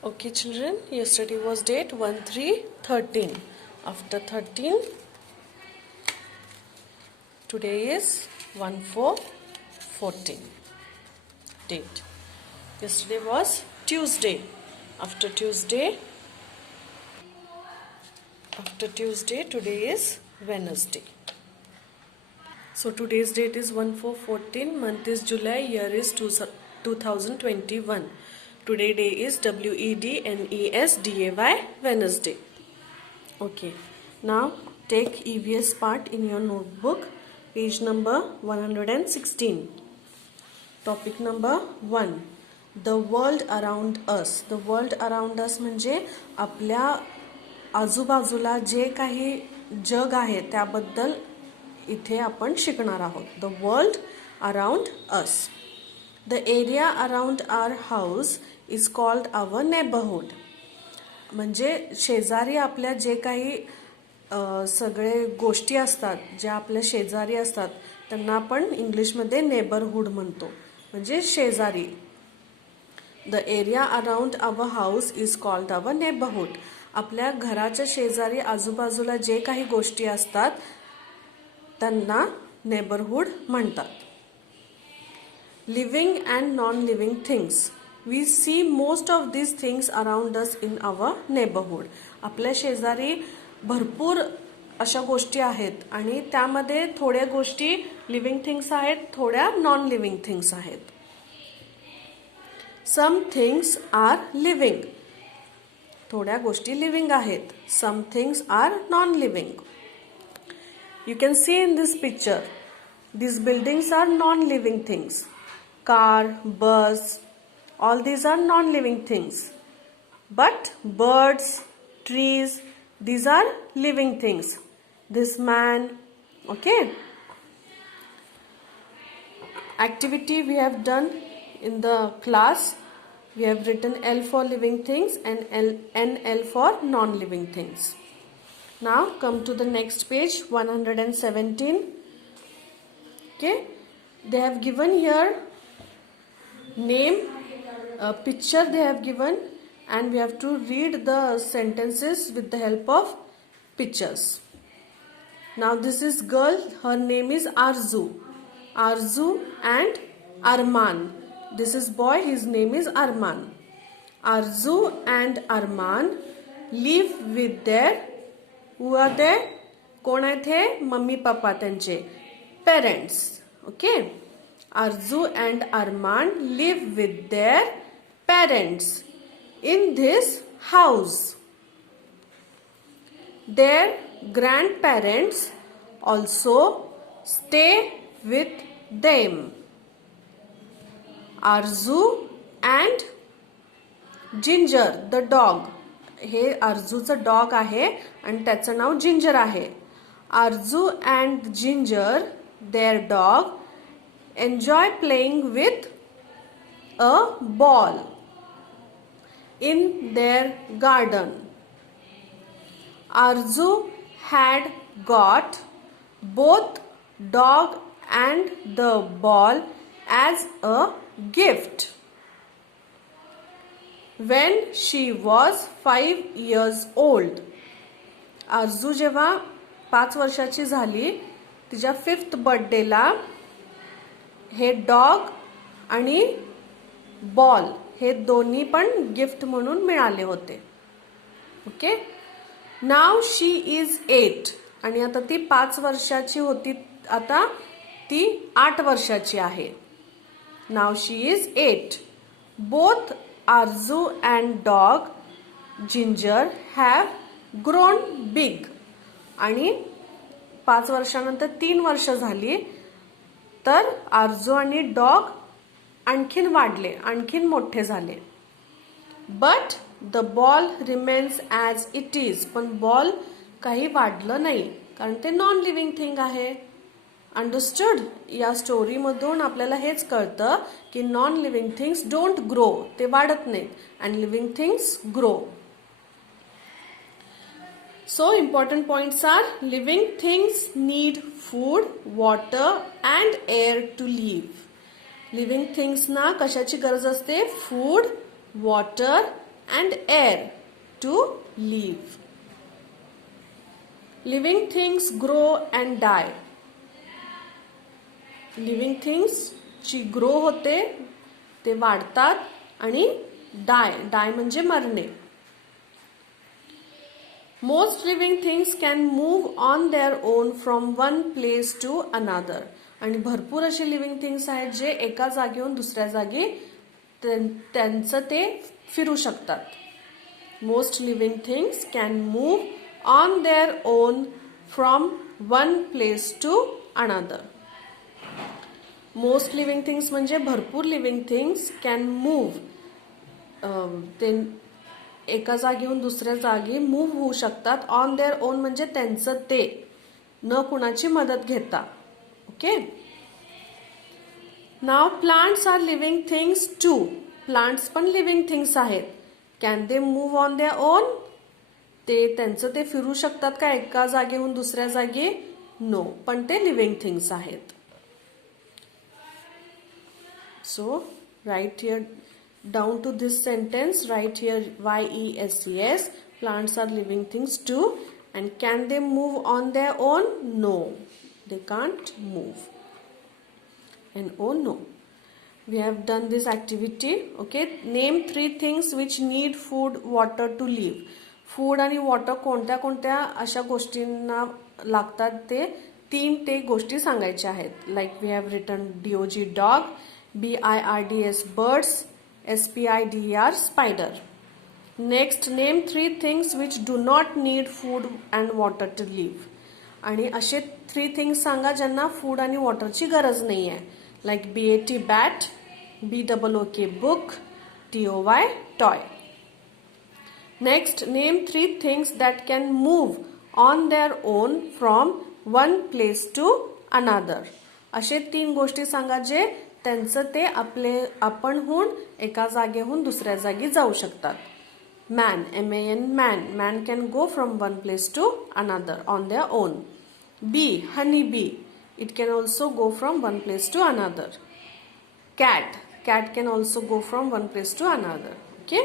Okay, children, yesterday was date 1/3/13. After 13, today is 1/4/14 date. Yesterday was Tuesday. After Tuesday, today is Wednesday. So today's date is 1/4/14, month is July, year is 2021. Today day is WEDNESDAY, Wednesday. Okay, now take EVS part in your notebook, page number 116. Topic number 1, the world around us. The world around us म्हणजे आपल्या आजूबाजूला जे काही जग आहे त्याबद्दल इथे आपण शिकणार आहोत. The world around us. The area around our house is called our neighbourhood. म्हणजे शेजारी आपल्या जे काही सगळे गोष्टी असतात, ज्या आपल्या शेजारी असतात, त्यांना आपण इंग्लिशमध्ये नेबरहुड म्हणतो, म्हणजे शेजारी. The area around our house is called our neighbourhood. आपल्या घराच्या शेजारी आजूबाजूला जे काही गोष्टी असतात त्यांना नेबरहुड म्हणतात. Living and non living things. We see most of these things around us in our neighbourhood. आपल्या शेजारी भरपूर अशा गोष्टी आहेत आणि त्यामध्ये थोड्या गोष्टी लिव्हिंग थिंग्स आहेत, थोड्या नॉन लिव्हिंग थिंग्स आहेत. Some things are living. थोड्या गोष्टी लिव्हिंग आहेत. Some things are non living. You can see in this picture, these buildings are non-living things. Car, bus, all these are non-living things. But birds, trees, these are living things. This man, okay. Activity we have done in the class. We have written L for living things and NL for non-living things. Now come to the next page, 117. Okay, they have given here name, a picture they have given, and we have to read the sentences with the help of pictures. Now this is girl, her name is Arzu. Arzu and Arman. This is boy, his name is Arman. Arzu and Arman live with their Who are there? कोण आहेत हे? Mummy papa त्यांचे, parents. Okay. Arzu and Arman live with their parents in this house. Their grandparents also stay with them. Arzu and Ginger, the dog. हे अर्जूचं dog आहे आणि त्याचं नाव Ginger आहे. Arju and Ginger, their dog, enjoy playing with a ball in their garden. Arju had got both dog and the ball as a gift when she was 5 years old. Arju जेव्हा 5 वर्षाची झाली, तिच्या 5th बर्थडेला हे डॉग आणि बॉल हे दोन्ही पण गिफ्ट म्हणून मिळाले होते. ओके. Now she is 8. आणि आता ती 5 वर्षाची होती, आता ती 8 वर्षाची आहे. Now she is 8. बोथ Arzu and dog Ginger have grown big. आणि 5 वर्षानंतर 3 वर्ष झाली तर आरजू आणि डॉग आणखीन वाढले, आणखीन मोठे झाले. But the ball remains as it is. पण बॉल काही वाढलं नाही, कारण ते नॉन लिव्हिंग थिंग आहे. अंडरस्टूड? या स्टोरीमधून आपल्याला हेच कळतं की non living things don't grow. ते वाढत नाहीत and living things grow. So important points are, living things need food, water and air to live. Living थिंग्सना कशाची गरज असते? Food, water and air to live. Living things grow and die. Living things जी grow होते ते वाढतात आणि die म्हणजे मरणे. Most living things can move on their own from one place to another. आणि भरपूर असे लिव्हिंग थिंग्स आहेत जे एका जागेहून दुसऱ्या जागी त्यांचं ते फिरू शकतात. Most living things can move on their own from one place to another. Most living things म्हणजे भरपूर लिव्हिंग थिंग्स कॅन मूव्ह ते एका जागेहून दुसऱ्या जागी मूव्ह होऊ शकतात. ऑन देअर ओन म्हणजे त्यांचं ते न कुणाची मदत घेता. ओके. नाव plants are living things too. Plants पण लिव्हिंग थिंग्स आहेत. Can they move on their own. ते त्यांचं ते फिरू शकतात का एका जागेहून दुसऱ्या जागी? नो, पण ते लिव्हिंग थिंग्स आहेत. So write here down to this sentence, write here YES. Plants are living things too. And can they move on their own? No, they can't move. And oh no. We have done this activity. Okay, name 3 things which need food, water to live. Food आणि water कोणत्या कोणत्या अशा गोष्टींना लागतात ते 3 गोष्टी सांगायच्या आहेत. Like we have written DOG dog, BIRDS birds, SPIDER spider. Next, name 3 things which do not need food and water to live. आणि असे 3 things सांगा ज्यांना फूड आणि वॉटरची गरज नाही आहे. Like BAT bat, BOOK book, TOY toy. Next, name 3 things that can move on their own from one place to another. असे 3 गोष्टी सांगा जे त्यांचं ते आपणहून एका जागेहून दुसऱ्या जागी जाऊ शकतात. Man, MAN man. Man can go from one place to another on their own. Bee, honey bee. It can also go from one place to another. Cat, cat can also go from one place to another. Okay.